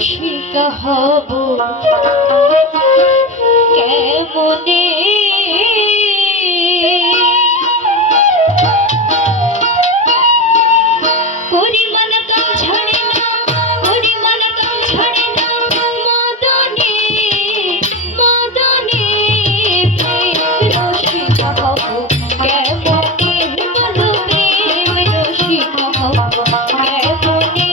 রসিকা হব কেমনে পরিমাণ কাম ছাড়ে না পরিমাণ কাম ছাড়ে না মদনে মদনে প্রেম রসিকা হব কেমনে বলো প্রেম রসিকা হব কেমনে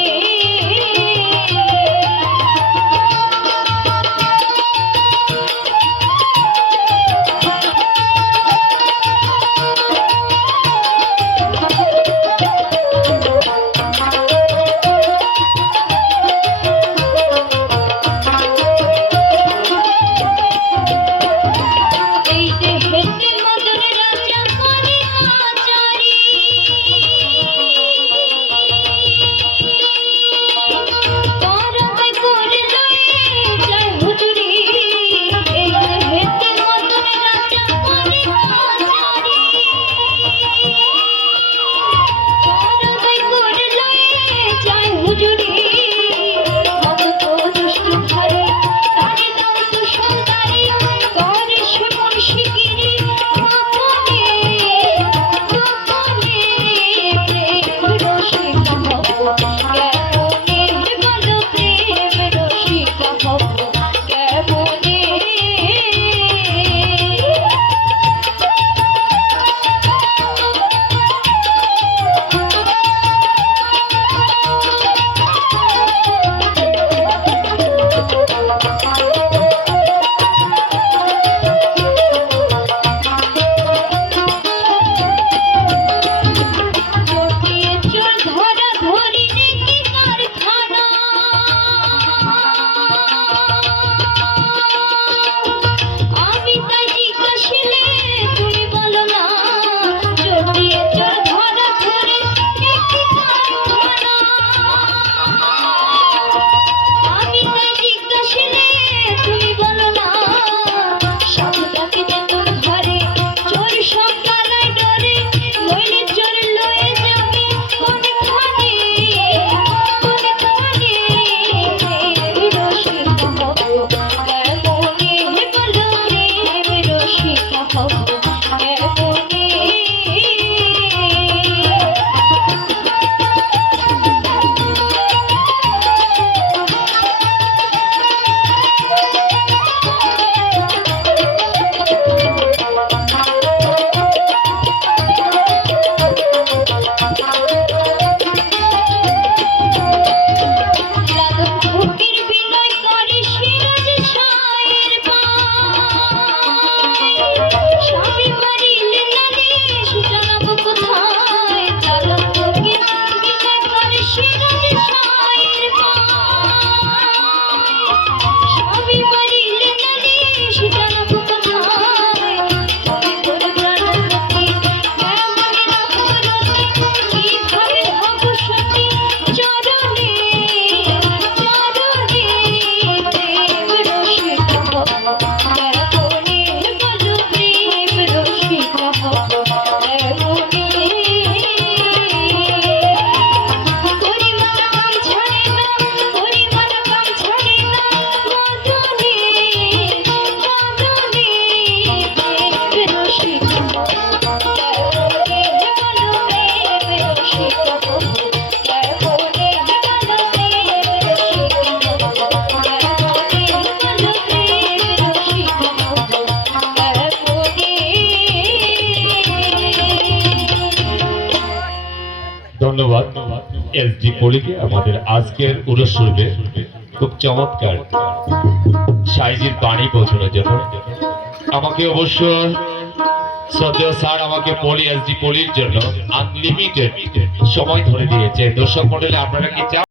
ধন্যবাদ এসডি পলিকে আমাদের আজকের উরস্বরূপে খুব চমৎকার সাইজির বাণী পৌঁছানোর জন্য। আমাকে অবশ্য শ্রদ্ধেয় স্যার আমাকে পলি এসডি পলির জন্য আনলিমিটেড সময় ধরে দিয়েছে। দর্শক মণ্ডলী আপনারা কি চান?